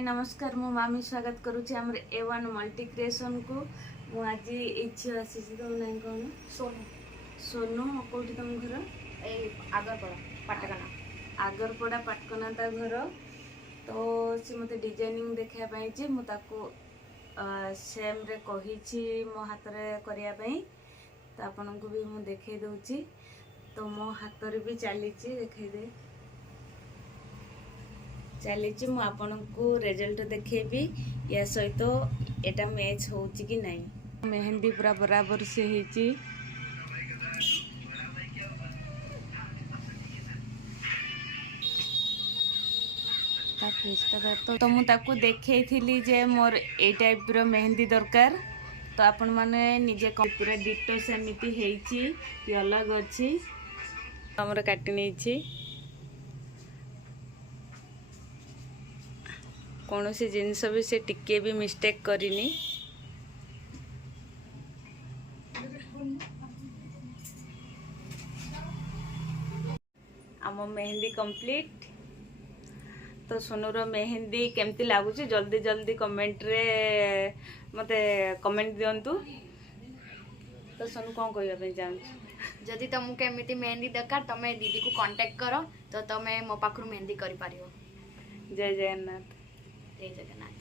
हाय नमस्कार मु मामी स्वागत करुच्ची आम A1 मल्टी क्रिएशन को मु आज इच्छी आसी तुम ना कौन सोनू सोनू कौटी तुम घर ए आगरपड़ा पाटकना आगरपड़ा पाटकना ता घर तो सी मते डिजाइनिंग देखा पाई मुझे सेम रे कही मो हाथ रे करिया पाई तो आपन को भी मु देखे दउची तो मो हाथ रे भी चली देखे दे चली मु आपन को रिजल्ट देखेबी या सहित एटा मैच होची कि नहीं। मेहंदी पूरा बराबर से हेची तो मु ताकू देखै थिली जे मोर ए टाइप रो मेहंदी दरकार तो आपण माने निजे पूरा डिटो सेमिति हेची कि अलग अछि हमर काटी नै छी कौन सी जिनस भी से टिके भी मिस्टेक करिनी आम मेहंदी कंप्लीट तो सोनूर मेहंदी केमती लगुच जल्दी जल्दी कमेंट रे मते कमेंट दियंतु तो सोनू कौन कहबे चाहू जदि तुमको केमिति मेहंदी दरकार तमे दीदी को कांटेक्ट करो तो तमे मो पाखरु मेहंदी करि पारियो। जय जगन्नाथ। जय जगन्नाथ।